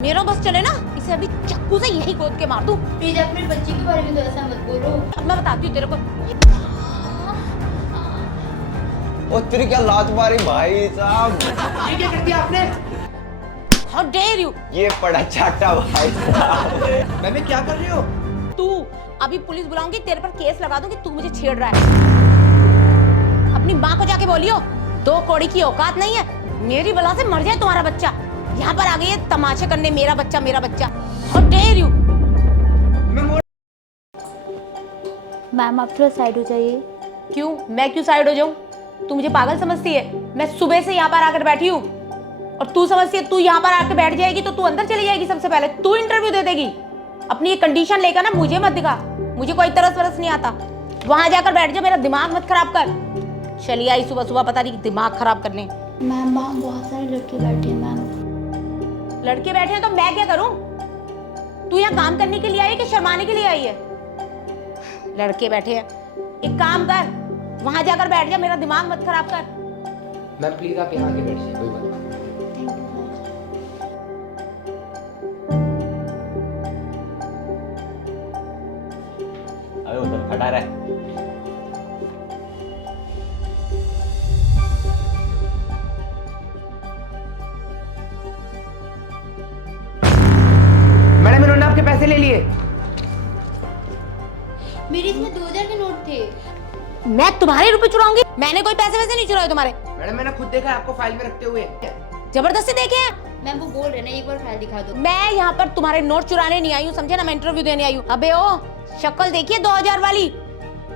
मेरा बस चले ना, इसे अभी चाकू से यही गोद के मार दूं। प्लीज अपने बच्चे के बारे में तो ऐसा मत बोलो। अब मैं बताती हूँ तेरे को। ओ तेरी क्या लात मारी भाई साहब। ये क्या कर दिया आपने? How dare you? ये पड़ा चाटा भाई साहब। मैम क्या कर रही हो? तू अभी पुलिस बुलाऊंगी, तेरे पर केस लगा दूंगी, तू मुझे छेड़ रहा है। अपनी माँ को जाके बोलियो, 2 कौड़ी की औकात नहीं है, मेरी बला से मर जाए तुम्हारा बच्चा। यहाँ पर आ गई है तमाशे करने, मेरा बच्चा मेरा बच्चा। How dare you? मैम आप थोड़ा साइड हो जाइए। क्यों? मैं क्यों साइड हो जाऊं? तू मुझे पागल समझती है? मैं सुबह से यहाँ पर आकर बैठी हूँ और तू समझती है तू यहाँ पर आकर बैठ जाएगी तो तू अंदर चली जाएगी। सबसे पहले तू इंटरव्यू दे देगी। अपनी ये कंडीशन लेकर ना मुझे मत दिखा, मुझे कोई तरस वरस नहीं आता। वहां जाकर बैठ जा, मेरा दिमाग मत खराब कर। चली आई सुबह सुबह पता नहीं दिमाग खराब करने। मैम वहाँ बहुत सारे लड़के बैठे हैं मैम। लड़के बैठे हैं तो मैं क्या करूं? तू यहाँ काम करने के लिए आई है कि शर्माने के लिए आई है? लड़के बैठे हैं, एक काम कर, वहां जाकर बैठ जा, मेरा दिमाग मत खराब कर। मैम प्लीज आप यहाँ आके बैठ जाइए, कोई बात नहीं। Thank you sir. अबे उधर खड़ा रह। मैडम इन्होंने आपके पैसे ले लिए। मेरे इसमें 2000 के नोट थे। मैं तुम्हारे रुपए चुराऊंगी? मैंने कोई पैसे वैसे नहीं चुराए तुम्हारे। मैडम मैंने खुद देखा है आपको फाइल में रखते हुए। जबरदस्ती देखे हैं? मैम वो बोल रहे ना एक बार फाइल दिखा दो। मैं यहाँ पर तुम्हारे नोट चुराने नहीं आई हूँ, समझे ना? मैं इंटरव्यू देने आई हूँ। अबे ओ, शक्ल देखिए 2000 वाली,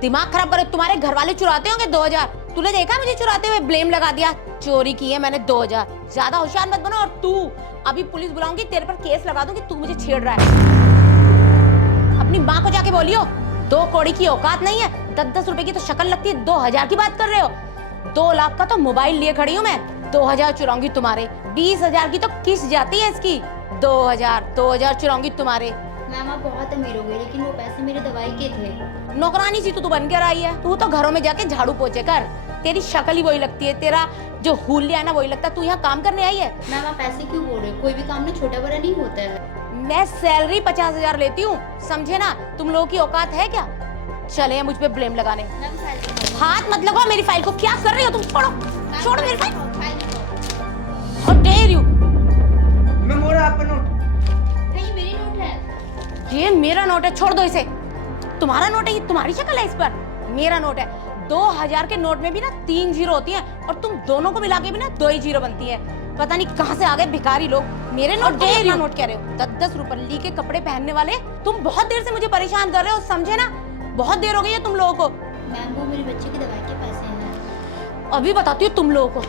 दिमाग खराब करे। तुम्हारे घर वाले चुराते होंगे 2000। तूने देखा मुझे चुराते हुए? ब्लेम लगा दिया, चोरी की है मैंने 2000। ज्यादा होशियार मत बनो। और तू अभी पुलिस बुलाऊंगी, तेरे पर केस लगा दूंगी, तू मुझे छेड़ रहा है। अपनी माँ को जाके बोलियो, 2 कौड़ी की औकात नहीं है, 10-10 रुपए की तो शक्ल लगती है, 2000 की बात कर रहे हो? 2 लाख का तो मोबाइल लिए खड़ी हूँ मैं, 2000 चुराऊंगी तुम्हारे। 20,000 की तो किस जाती है इसकी? 2000 चुराऊंगी तुम्हारे। मैम आप बहुत अमीर हो गए, लेकिन वो पैसे मेरे दवाई के थे। नौकरानी सी तू बन कर आई है। तू तो घरों में जाके झाड़ू पोछे कर, तेरी शक्ल ही वही लगती है, तेरा जो हुलिया है ना वही लगता है। तू यहाँ काम करने आई है? मैम आप ऐसे क्यों बोल रहे हो? कोई भी काम ना छोटा बड़ा नहीं होता है। मैं सैलरी 50,000 लेती हूँ, समझे ना? तुम लोगों की औकात है क्या? चले मुझ पे ब्लेम लगाने। मैम फाइल दिखाओ। हाथ मत लगाओ मेरी फाइल को। क्या कर रही हो तुम? छोड़ो, छोड़ो मेरी फाइल। फाइल दिखाओ। How dare you? मैं मोड़ आपका नोट। नहीं मेरी नोट है। ये मेरा नोट है, छोड़ दो इसे। तुम्हारा नोट है, ये तुम्हारी शक्ल है इस पर। मेरा नोट है। 2000 के नोट में भी ना 3 जीरो होती हैं और तुम दोनों को मिला के भी ना 2 ही जीरो बनती है। पता नहीं कहाँ से आ गए भिखारी लोग। मेरे नोट को अपना नोट कह रहे हो? 10-10 रुपए के कपड़े पहनने वाले तुम बहुत देर से मुझे परेशान कर रहे हो, समझे ना? बहुत देर हो गई है तुम लोगों को। मैम वो मेरे बच्चे की दवाई के पैसे हैं। अभी बताती हूँ तुम लोगों को।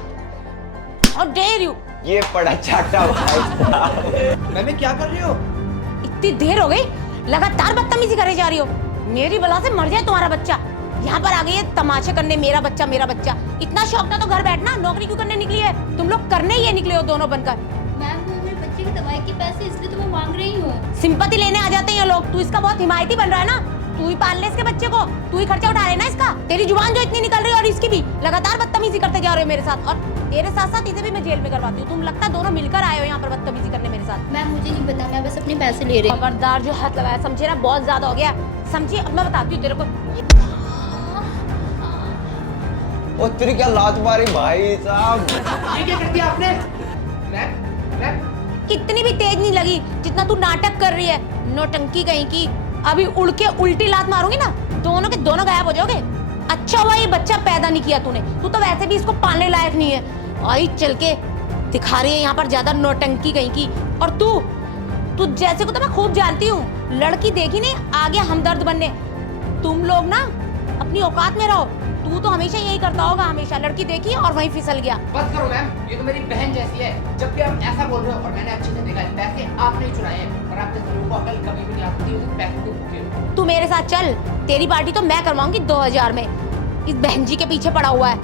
How dare you? ये पड़ा चाटा भाई साहब। मैम क्या कर रही हो? इतनी देर हो गई, लगातार बदतमीजी करे जा रही हो। मेरी बला से मर जाए तुम्हारा बच्चा। यहाँ पर आ गई है तमाशे करने, मेरा बच्चा मेरा बच्चा। इतना शौक था तो घर बैठना, नौकरी क्यों करने निकली है? तुम लोग करने ही निकले हो दोनों बनकर। मैम वो मेरे बच्चे की दवाई के पैसे, इसलिए तो मैं मांग रही हूँ। सिंपैथी लेने आ जाते हैं ये लोग। तू इसका बहुत हिमायती बन रहा है ना, तू ही पाल ले इसके बच्चे को, तू ही खर्चा उठा लेना इसका। तेरी जुबान जो इतनी निकल रही है और इसकी भी लगातार बदतमीजी करते जा रहे हो मेरे साथ, और तेरे साथ साथ इसे भी मैं जेल में करवाती हूँ। तुम लगता है दोनों मिलकर आए हो यहाँ पर बदतमीजी करने मेरे साथ। मैम मुझे नहीं पता, मैं बस अपने पैसे ले रही हूँ। खबरदार जो हाथ लगाया, समझे ना? बहुत ज्यादा हो गया, समझिए? अब मैं बताती हूँ तेरे को। ओ तेरी क्या लात मारी भाई साहब। ये क्या कर दिया आपने? मैम इतनी भी तेज नहीं लगी जितना तू नाटक कर रही है, नौटंकी कहीं की। अभी उड़ के उल्टी लात मारूंगी ना, दोनों के दोनों गायब हो जाओगे। अच्छा हुआ ये बच्चा पैदा नहीं किया तूने, तू तो वैसे भी इसको पालने लायक नहीं है। आई चल के दिखा रही है यहाँ पर ज्यादा नौटंकी कहीं की। और तू जैसे को तो मैं खूब जानती हूँ, लड़की देखी नहीं आगे हमदर्द बनने। तुम लोग ना अपनी औकात में रहो। तू तो हमेशा यही करता होगा, हमेशा लड़की देखी और वहीं फिसल गया। बस करो मैम, ये तो मेरी बहन जैसी है। जब भी आप ऐसा बोल रहे हो, और मैंने अच्छे से देखा है, पैसे आपने ही चुराए हैं और आप जैसे लोगों को अकल कभी भी नहीं आती है, उस पैसे को भूखे हो। तू मेरे साथ चल, तेरी पार्टी तो मैं करवाऊंगी 2000 में। इस बहन जी के पीछे पड़ा हुआ है।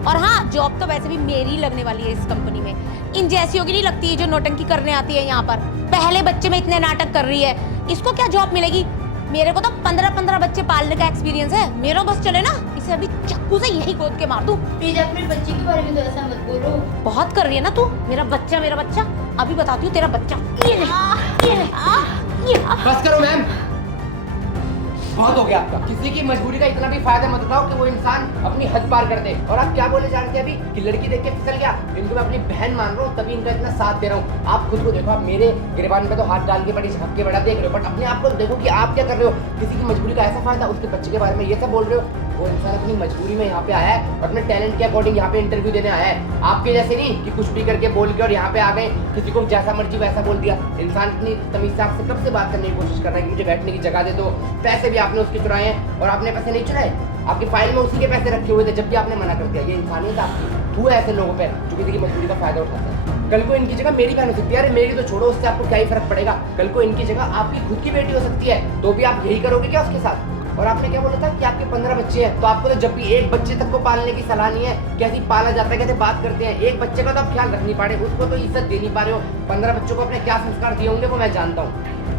और हाँ, जॉब तो वैसे भी मेरी लगने वाली है इस कंपनी में। इन जैसियों की नहीं लगती है जो नौटंकी करने आती है यहाँ पर। पहले बच्चे में इतने नाटक कर रही है, इसको क्या जॉब मिलेगी? मेरे को तो 15-15 बच्चे पालने का एक्सपीरियंस है। मेरा बस चले ना, इसे अभी चाकू से यही गोद के मार दूं। प्लीज आप मेरे बच्चे के बारे में तो ऐसा मत बोलो। बहुत कर रही है ना तू। मेरा बच्चा, अभी बताती हूँ तेरा बच्चा। ये ले। बस करो मैम, बहुत हो गया आपका। किसी की मजबूरी का इतना भी फायदा मत उठाओ कि वो इंसान अपनी हद पार कर दे। और आप क्या बोले जा रहे थे अभी कि लड़की देख के फिसल गया। इनको मैं अपनी बहन मान रहा हूँ, तभी इनका इतना साथ दे रहा हूँ। आप खुद को देखो, आप मेरे गिरबान पे तो हाथ डाल के बड़ी झपके बड़ा देख रहे हो, बट अपने आप को देखो कि आप क्या कर रहे हो। किसी की मजबूरी का ऐसा फायदा, उसके बच्चे के बारे में ये सब बोल रहे हो। वो इंसान अपनी मजबूरी में यहाँ पे आया है, अपने टैलेंट के अकॉर्डिंग यहाँ पे इंटरव्यू देने आया है। आपके जैसे नहीं कि कुछ भी करके बोल के और यहाँ पे आ गए, किसी को जैसा मर्जी वैसा बोल दिया। इंसान इतनी तमीज से आपसे कब से बात करने की कोशिश कर रहा है कि मुझे बैठने की जगह दे दो। पैसे भी आपने उसके चुराए हैं, और आपने पैसे नहीं चुराए, आपकी फाइल में उसी के पैसे रखे हुए थे, जबकि आपने मना कर दिया। ये इंसानियत आपकी थू है ऐसे लोगों पे जो किसी की मजबूरी का फायदा उठाते हैं। कल को इनकी जगह मेरी बहन हो सकती है। अरे मेरी तो छोड़ो, उससे आपको क्या ही फर्क पड़ेगा। कल को इनकी जगह आपकी खुद की बेटी हो सकती है, तो भी आप यही करोगे क्या उसके साथ? और आपने क्या बोला था कि आपके 15 बच्चे हैं, तो आपको तो जब भी एक बच्चे तक को पालने की सलाह नहीं है। कैसे पाला जाता है, कैसे बात करते हैं। एक बच्चे का तो आप ख्याल रख नहीं पा रहे, उसको तो इज्जत दे नहीं पा रहे हो। 15 बच्चों को अपने क्या संस्कार दिए होंगे वो मैं जानता हूँ।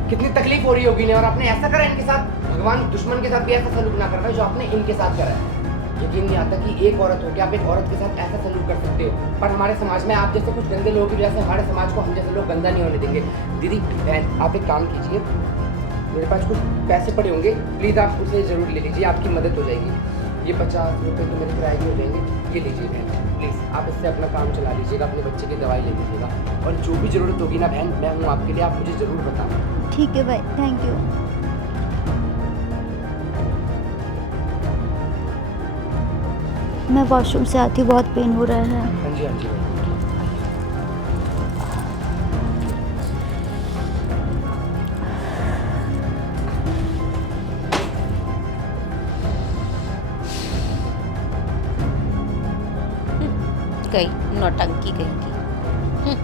कितनी तकलीफ हो रही होगी इन्हें, और आपने ऐसा करा इनके साथ। भगवान दुश्मन के साथ भी ऐसा सलूक ना कर रहा है जो आपने इनके साथ करा है। यकीन नहीं आता कि एक औरत हो कि आप एक औरत के साथ ऐसा सलूक कर सकते हो। पर हमारे समाज में आप जैसे कुछ गंदे लोगों की वजह से हमारे समाज को हम जैसे लोग गंदा नहीं होने देंगे। दीदी बहन, आप एक काम कीजिए, मेरे पास कुछ पैसे पड़े होंगे, प्लीज़ आप उसे ज़रूर ले लीजिए, आपकी मदद हो जाएगी। ये 50 रुपये तो मेरे किराए के हो जाएंगे, ये लीजिए बहन। प्लीज़ आप इससे अपना काम चला लीजिएगा, अपने बच्चे की दवाई ले लीजिएगा, और जो भी ज़रूरत होगी ना बहन, मैं हूँ आपके लिए, आप मुझे ज़रूर बताना। ठीक है भाई, थैंक यू। मैं वॉशरूम से आती हूँ, बहुत पेन हो रहा है। हाँ जी, हाँ जी। गई नौटंकी गई की।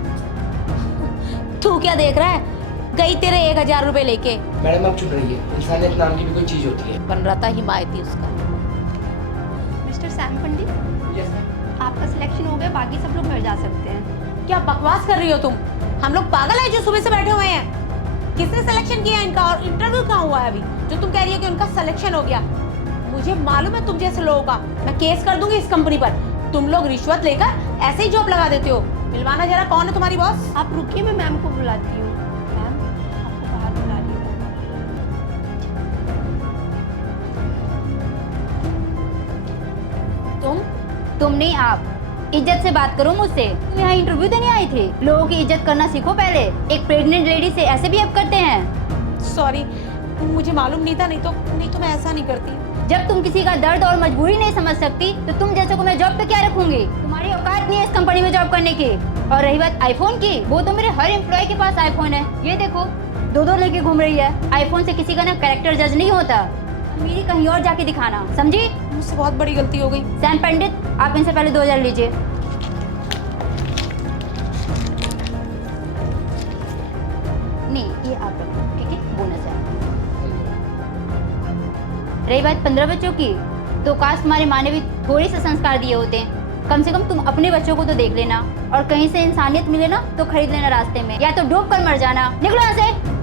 तू क्या देख रहा है? गई तेरे 1000 रुपए लेके। मैडम आप चुप रहिए, इंसानियत नाम की भी कोई चीज़ होती है। बन रहा था हिमायती उसका। मिस्टर सैम पंडित, यस आपका सिलेक्शन हो गया, बाकी सब लोग घर जा सकते हैं। क्या बकवास कर रही हो तुम? हम लोग पागल है जो सुबह से बैठे हुए हैं? किसने सिलेक्शन किया इनका, और इंटरव्यू कहाँ हुआ है अभी जो तुम कह रही हो कि उनका सिलेक्शन हो गया? मुझे मालूम है तुम जैसे लोगों का, मैं केस कर दूंगी इस कंपनी पर। तुम लोग रिश्वत लेकर ऐसे ही जॉब लगा देते हो। मिलवाना जरा, कौन है तुम्हारी बॉस? आप रुकिए, मैं मैम को बुलाती हूँ। मैम, आपको बाहर बुला रही हूँ। तुम नहीं, आप इज्जत से बात करो मुझसे। तुम यहाँ इंटरव्यू देने आई थे? लोगों की इज्जत करना सीखो पहले। एक प्रेग्नेंट लेडी से ऐसे भी अब करते हैं? सॉरी, मुझे मालूम नहीं था, नहीं तो मैं ऐसा नहीं करती। जब तुम किसी का दर्द और मजबूरी नहीं समझ सकती तो तुम जैसे को मैं जॉब पे क्या रखूंगी? तुम्हारी औकात नहीं है इस कंपनी में जॉब करने की। और रही बात आईफोन की, वो तो मेरे हर एम्प्लॉय के पास आईफोन है। ये देखो, 2 लेके घूम रही है। आईफोन से किसी का ना कैरेक्टर जज नहीं होता। मेरी कहीं और जाके दिखाना, समझी? मुझसे बहुत बड़ी गलती हो गई। सैम पंडित, आप इनसे पहले 2000 लीजिए। नहीं, ये आप रखो, ठीक है? बोनस है। रही बात 15 बच्चों की, तो काश तुम्हारी माँ ने भी थोड़ी से संस्कार दिए होते। कम से कम तुम अपने बच्चों को तो देख लेना, और कहीं से इंसानियत मिले ना तो खरीद लेना रास्ते में, या तो डूब कर मर जाना। निकलो यहाँ से।